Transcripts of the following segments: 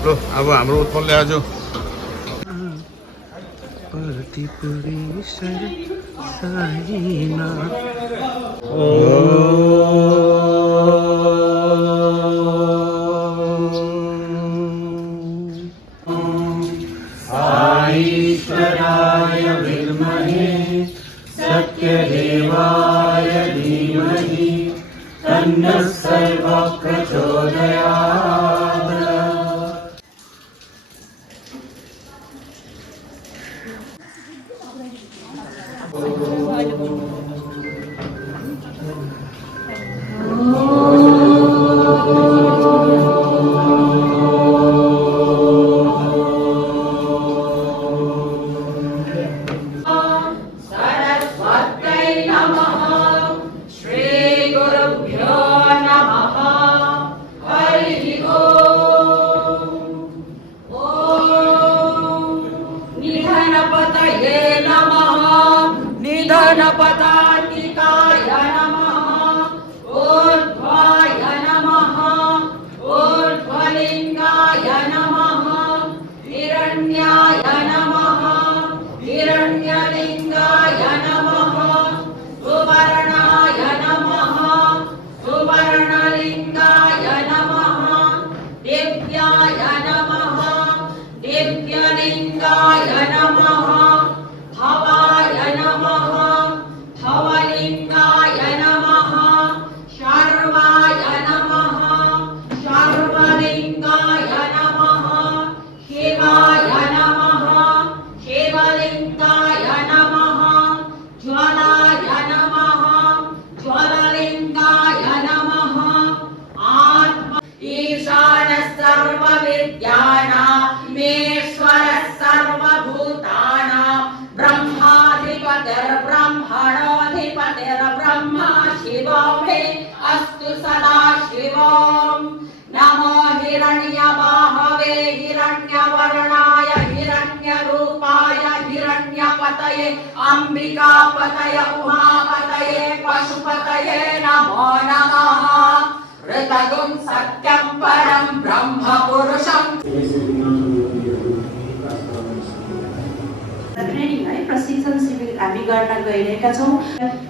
ल अब हाम्रो उत्पलले आज ईश्वराय विद्महे सत्यदेवाय धीमहि तन्नः सर्वः प्रचोदयात्। निधनपदातिकाय नमः। ऊर्ध्वाय नमः। ऊर्ध्वलिङ्गाय नमः। हिरण्याय नमः। हिरण्यलिङ्गाय नमः। सुवर्णाय नमः। सुवर्णलिङ्गाय नमः। दिव्याय नमः। दिव्यलिङ्गाय नमः। भवाय नमः। भवलिङ्गाय नमः। शर्वाय नमः। शर्वलिङ्गाय नमः। शिवाय नमः। शिवलिङ्गाय नमः। ज्वलाय नमः। ज्वललिङ्गाय नमः। आत्मा ईशानः सर्वविद्यानामेश्वरः सर्वभूतानां ब्रह्माधिपतिर्ब्रह्मणोऽधिपतिर्ब्रह्मा शिवो मे अस्तु सदा शिवम्। नमो हिरण्यबाहवे हिरण्यवर्णाय हिरण्यरूपाय हिरण्यपतये अम्बिकापतये उमापतये पशुपतये नमो नमः। ऋतगुं सत्यं परं ब्रह्म पुरुषं ट्रेनिङ है प्रशिक्षण शिविर हामी गर्न गइरहेका छौँ।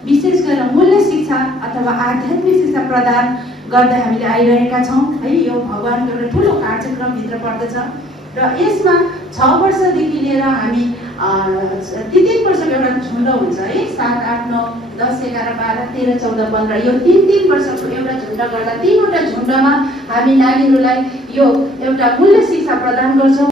विशेष गरेर मूल्य शिक्षा अथवा आध्यात्मिक शिक्षा प्रदान गर्दै हामीले आइरहेका छौँ है। यो भगवानको एउटा ठुलो कार्यक्रमभित्र पर्दछ र यसमा 6 वर्षदेखि लिएर हामी 3 वर्षको एउटा झुन्ड हुन्छ है। 7, 8, 9, 10, 11, 12, 13, 14, 15 यो 3 वर्षको एउटा झुन्ड गर्दा 3वटा झुन्डमा हामी नानीहरूलाई यो एउटा मूल्य शिक्षा प्रदान गर्छौँ।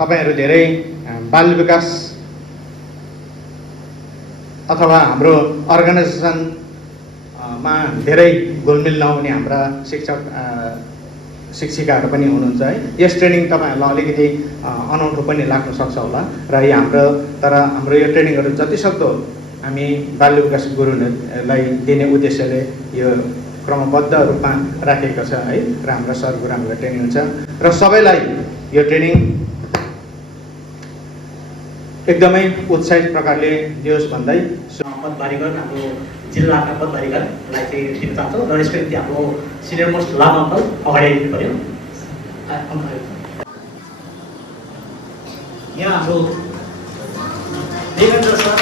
तपाईहरु धेरै बाल विकास अथवा हाम्रो अर्गनाइजेसनमा धेरै घुलमिल नहुने हाम्रा शिक्षक शिक्षिकाहरू पनि हुनुहुन्छ है। यस ट्रेनिङ तपाईहरुलाई अलिकति अनौठो पनि लाग्न सक्छ होला र तर हाम्रो यो ट्रेनिङहरू जति सक्दो हामी बाल विकास गुरुलाई दिने उद्देश्यले यो क्रमबद्ध रूपमा राखेको छ है। र हाम्रो सरगुरुहरूको ट्रेनिङ हुन्छ र सबैलाई यो ट्रेनिङ एकदमै उत्साहित प्रकारले दियोस् भन्दै पदभारीगण हाम्रो जिल्लाका पदभारीगणलाई चाहिँ दिन चाहन्छौँ र यसको निम्ति हाम्रो सिनियर मोस्ट लामा अङ्कल अगाडि आइदिनु पर्यो। यहाँ हाम्रो देवेन्द्र सर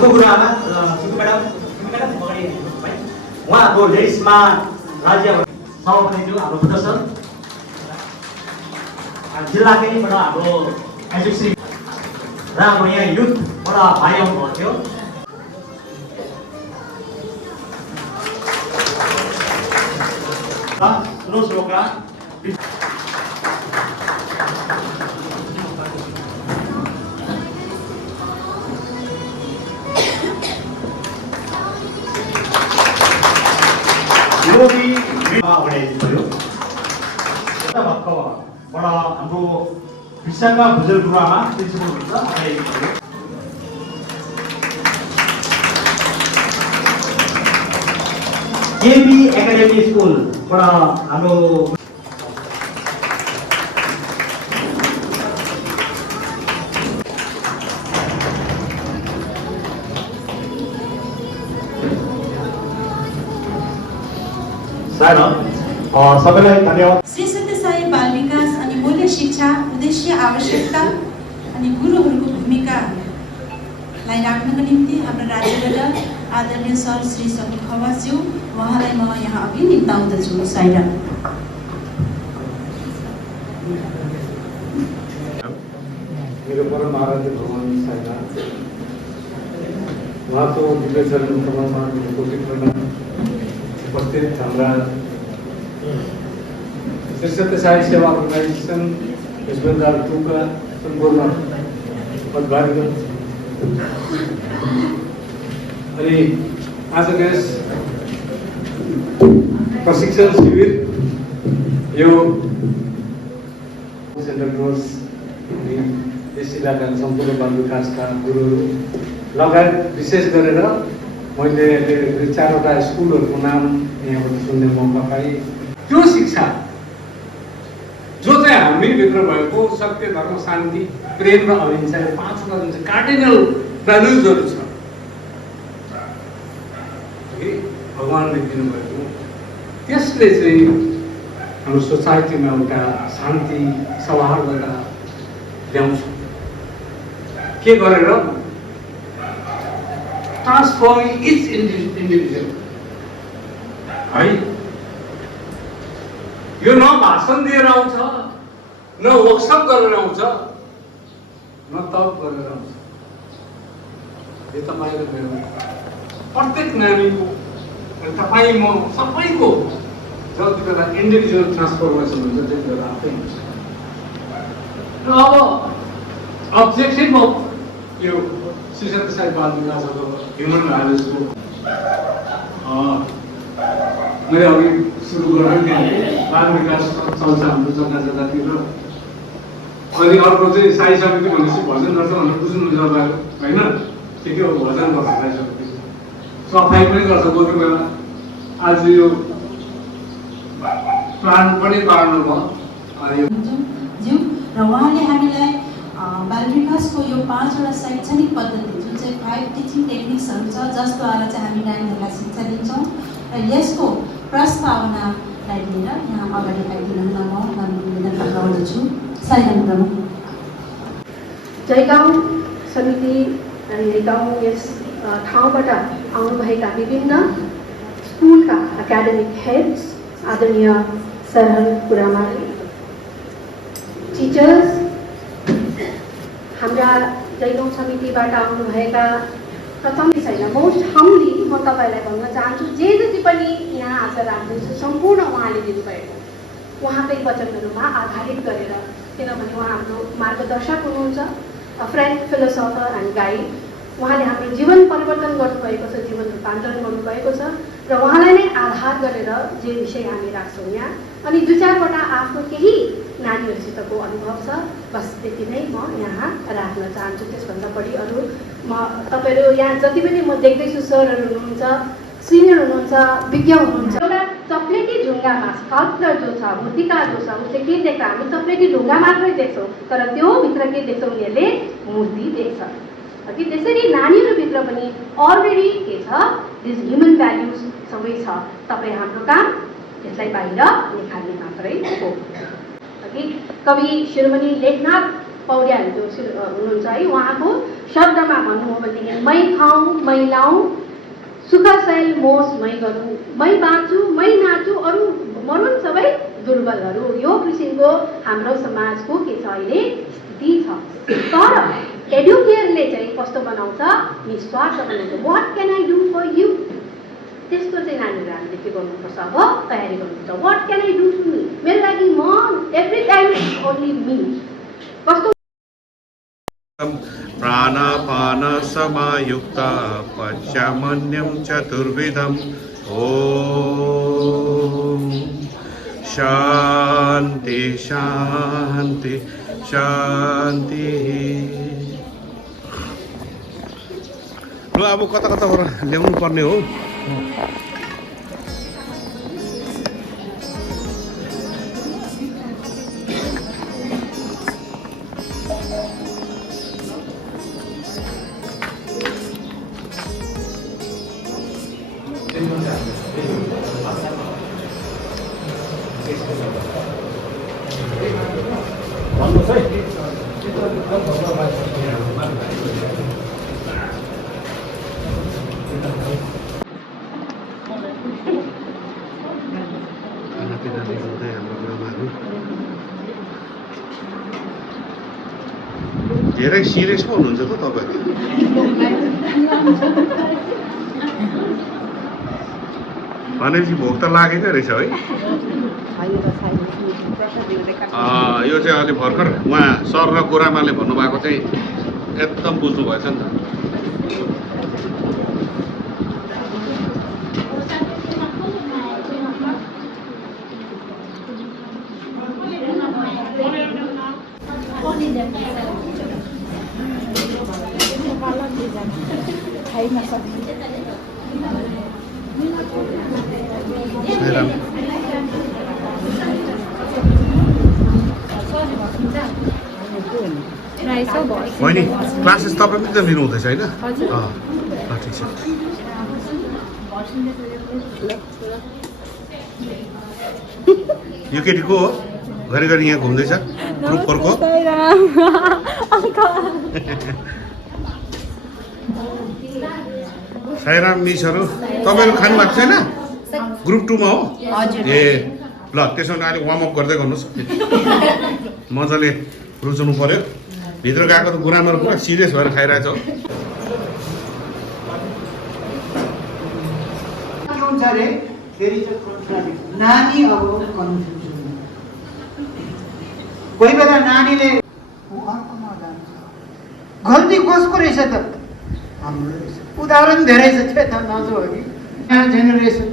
गुरुआमा म्याडम उहाँको लेडिसमा राज्य सभापति थियो हाम्रो बुद्ध सर जिल्लाकैबाट हाम्रो एसोसिएसन र हाम्रो यहाँ युथबाट भाइ आउनुभएको थियो। श्लोका हाम्रो विशाखा भुजेल गुरुआमा प्रिन्सिपल हुनुहुन्छ। जेबी एकाडेमी स्कुलबाट हाम्रो सबैलाई धन्यवाद। श्री सत्य साई बाल विकास अनि मूल्य शिक्षा उद्देश्य आवश्यकता अनि गुरुहरूको भूमिकालाई राख्नको निम्ति हाम्रो राज्यबाट आदरणीय सर श्री सकुल खवासज्यू उहाँलाई म यहाँ अघि निम्ताउँदछु। साइरा मेरो परम आराध्य भगवान साईनाथ उहाँको दिव्य चरण कमलमा पवित्र उपस्थित हाम्रा श्री सत्य साई सेवा अर्गनाइजेसन वेस्ट बेङ्गाल 2 का सम्पूर्ण पदभारगण अनि आजको यस प्रशिक्षण शिविर यो सेन्ट्रल रोज यस इलाकाका सम्पूर्ण बाल विकासका गुरुहरू लगायत विशेष गरेर मैले 4वटा स्कुलहरूको नाम यहाँबाट सुन्ने मौका पाएँ। त्यो शिक्षा जो चाहिँ हामीभित्र भएको सत्य धर्म शान्ति प्रेम र अहिंसा 5वटा जुन चाहिँ कार्डिनल भ्यालुजहरू छ भगवानले दिनुभएको त्यसले चाहिँ हाम्रो सोसाइटीमा एउटा शान्ति सौहार्दता ल्याउँछ। के गरेर ट्रान्सफर्मिङ इच इन्डिभिजुअल है। यो न भाषण दिएर आउँछ न वर्कसप गरेर आउँछ न तप गरेर आउँछ। यो तपाईँले मेरो प्रत्येक नानीको तपाईँ म सबैको जति बेला इन्डिभिजुअल ट्रान्सफर्मेसन हुन्छ त्यति बेला आफै हुन्छ। र अब अब्जेक्टिभ अफ यो श्री सत्य साई बाल विकासको ह्युमन भ्यालुजको मैले अघि सुरु गरेँ बाल विकास चल्छ हाम्रो जग्गा जग्गातिर। अनि अर्को चाहिँ साई समिति भनेपछि भजन गर्छ भनेर बुझ्नु जग्गाहरू होइन के हो भजन गर्छ साई समिति सफाइ पनि गर्छ कोही बेला। आज यो प्लान पनि पार्नु भयो र उहाँले हामीलाई बाल विकासको यो 5वटा शैक्षणिक पद्धति जुन चाहिँ 5 टिचिङ टेक्निक्सहरू छ जसद्वारा चाहिँ हामी नानीहरूलाई शिक्षा दिन्छौँ र यसको प्रस्तावनालाई लिएर यहाँ अगाडि आइदिन म निवेदन गर्दछु। साइराम प्रमुख जयगाउँ समिति अनि गाउँ यस ठाउँबाट आउनुभएका विभिन्न स्कुलका एकाडेमिक हेड्स आदरणीय सरहरू गुरामाले टिचर्स हाम्रा जयगाउँ समितिबाट आउनुभएका प्रथम छैन मोस्ट हम्ली म तपाईँलाई भन्न चाहन्छु जे जति पनि यहाँ आज राख्दैछु सम्पूर्ण उहाँले दिनुभएको उहाँकै वचनहरूमा आधारित गरेर किनभने उहाँ हाम्रो मार्गदर्शक हुनुहुन्छ फ्रेन्ड फिलोसफर एन्ड गाइड। उहाँले हाम्रो जीवन परिवर्तन गर्नुभएको छ जीवन रूपान्तरण गर्नुभएको छ र उहाँलाई नै आधार गरेर जे विषय हामी राख्छौँ यहाँ अनि 2-4वटा आफ्नो केही नानीहरूसितको अनुभव छ बस त्यति नै म यहाँ राख्न चाहन्छु। त्यसभन्दा बढी अरू म तपाईँहरू यहाँ जति पनि म देख्दैछु सरहरू हुनुहुन्छ सिनियर हुनुहुन्छ विज्ञ हुनुहुन्छ एउटा चप्लेटी ढुङ्गामा स्कल्पचर जो छ मूर्तिकार जो छ उसले के देख्छ हामी चप्लेटी ढुङ्गा मात्रै देख्छौँ तर त्यो भित्र के देख्छौँ उनीहरूले मूर्ति देख्छ कि त्यसरी नानीहरूभित्र पनि अलरेडी के छ दिस ह्युमन भ्याल्युज सबै छ। तपाईँ हाम्रो काम त्यसलाई बाहिर निकाल्ने मात्रै हो। कि कवि शिरोमणि लेखनाथ पौड्याल जो हुनुहुन्छ है उहाँको शब्दमा भन्नु हो भनेदेखि मै खाऊँ मै लाऊँ सुख शैल मोस मै गरौँ मै बाँचु मै नाचु अरू मरुन् सबै दुर्बलहरू। यो किसिमको हाम्रो समाजको के छ अहिले स्थिति छ। तर एडुकेयरले चाहिँ कस्तो बनाउँछ निस्वार्थ बनाउँछ what can I do for you त्यस्तो चाहिँ नानीहरू हामीले के गर्नुपर्छ अब तयारी गर्नुपर्छ। What can I do to me मेरो लागि म एभ्री टाइम ओन्ली मी कस्तो प्राणापान समायुक्त पश्चामन्यं चतुर्विधम् ॐ शान्ति शान्ति शान्ति। ल अब कता कताबाट ल्याउनु पर्ने हो बस्नुहोस् है। धेरै सिरियस पो हुनुहुन्छ त तपाईँहरू। भनेपछि भोक त लागेकै रहेछ है। यो चाहिँ अलि भर्खर उहाँ सर र गुरामाले भन्नुभएको चाहिँ एकदम बुझ्नु भएछ नि त। बहिनी क्लासेस तपाईँ पनि त लिनु हुँदैछ होइन? ठिक छ। यो केटी को हो? घरिघरि यहाँ घुम्दैछ ग्रुपहरूको? साईराम मिसहरू तपाईँहरू खानु भएको छैन? ग्रुप 2 मा हो? ए ल त्यसो भने अहिले वार्मअप गर्दै गर्नुहोस्। मजाले रुचाउनु पर्यो। भित्र गएको त गुरामहरू पुरा सिरियस भएर खाइरहेछ हो। के हुन्छ अरे फेरि चाहिँ नानी अब कन्फ्युजन कोही बेला नानीले अर्कोमा जान्छ गल्ती कसको रहेछ त हाम्रो रहेछ। उदाहरण धेरै छ त नजो अघि नयाँ जेनेरेसन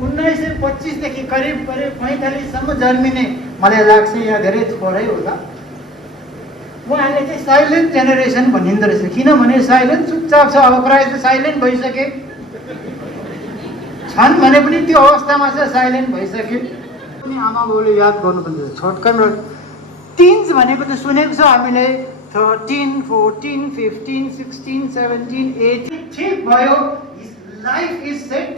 1925 देखि करिब 45 सम्म जन्मिने मलाई लाग्छ यहाँ धेरै थोरै होला। उहाँले चाहिँ साइलेन्ट जेनेरेसन भनिँदो रहेछ। किनभने साइलेन्ट चुपचाप छ। अब प्रायः त साइलेन्ट भइसके छन् भने पनि त्यो अवस्थामा चाहिँ साइलेन्ट भइसके पनि आमा बाउले याद गर्नुपर्छ। छोटकन टिन्स भनेको त सुनेको छ हामीले 13, 14, 15, 16, 17, 18 ठिक भयो। Life is set.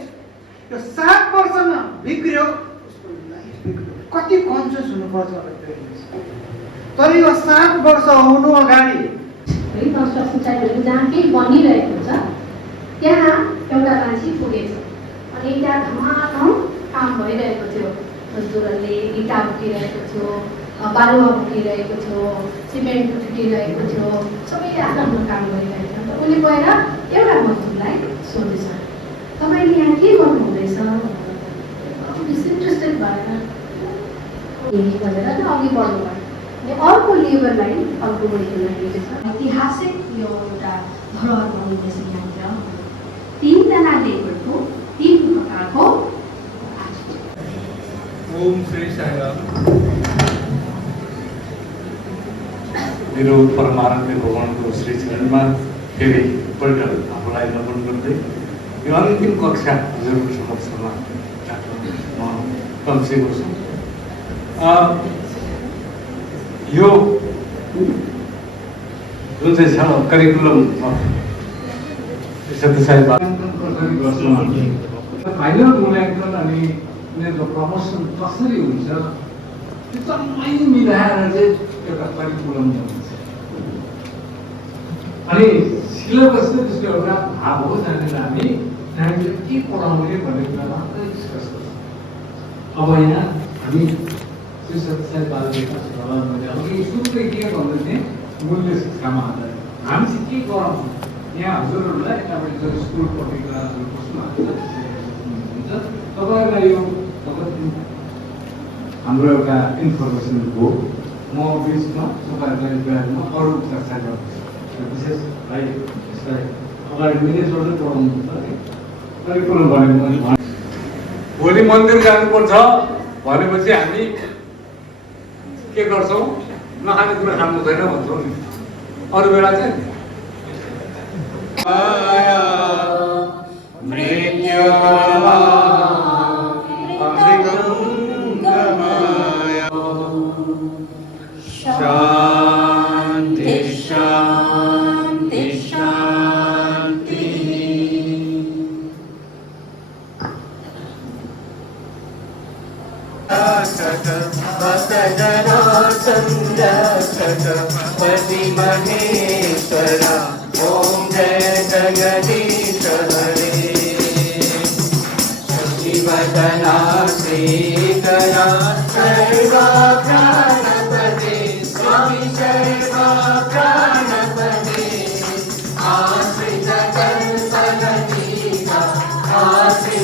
यो 7 वर्षमा बिग्रियो उसको लाइफ बिग्रियो। कति कन्सियस हुनुपर्छ तर यो 7 वर्ष हुनु अगाडि कन्स्ट्रक्सन साइटहरू जहाँ केही बनिरहेको हुन्छ त्यहाँ एउटा मान्छे पुगेछ अनि त्यहाँ धमाधम काम भइरहेको थियो। मजदुरहरूले इँटा बोकिरहेको थियो, बालुवा बोकिरहेको थियो, सिमेन्ट फिटिरहेको थियो, सबैले आफ्नो आफ्नो काम गरिरहेको थियो। अन्त उसले गएर एउटा मजदुरलाई सोधेछ तपाईँले यहाँ के गर्नुहुँदैछ डिसइन्ट्रेस्टेड भएर भनेर त अघि बढ्नु भयो। अर्को लेबरलाई अर्को बढीको छ ऐतिहासिक यो एउटा धरोहर बनिँदैछ यहाँनिर। 3 जना लेबरको 3 प्रकारको। ओम श्री साईराम। मेरो परमाराध्य भगवानको श्री चरणमा फेरि एकपल्ट आफूलाई नमन गर्दै यो अन्तिम कक्षा हजुरको समक्षमा म कम्से गर्छु। यो जुन चाहिँ छ करिकुलम फाइनल मूल्याङ्कन अनि उनीहरूको प्रमोसन कसरी हुन्छ त्यो सबै मिलाएर चाहिँ एउटा करिकुलम हुन्छ। अनि सिलेबस चाहिँ त्यसको एउटा भाग हो जहाँनिर हामी नानीले के पढाउने भन्ने कुरा मात्रै डिस्कस गर्छौँ। अब यहाँ हामी साई बाल विकास भवनले अघि सुरुकै के भन्दै थिएँ मूल्य शिक्षामा आधारित हामी चाहिँ के गराउँछौँ यहाँ हजुरहरूलाई यतापट्टि जो स्कुलपट्टि क्लासहरू कस्तो हुन्छ तपाईँहरूलाई यो हाम्रो एउटा इन्फर्मेसन हो। म बिचमा तपाईँहरूलाई बारेमा अरू चर्चा गर्छु। विशेष भाइ यसलाई अगाडि मिनेजरले पढाउनु हुन्छ है करिकुलम भनेको भोलि मन्दिर जानुपर्छ भनेपछि हामी के गर्छौँ नखाने कुरा खानु हुँदैन भन्छौँ नि। अरू बेला चाहिँ शान्ति शान्ति शान्ति। बस जनार्दन छत्रपति महेश्वर ओम जय जगदीश हरे शशिवदना श्रीकरा सर्वा प्राणपते स्वामी सर्वा प्राणपते आश्रित कल्पलतीका आश्रित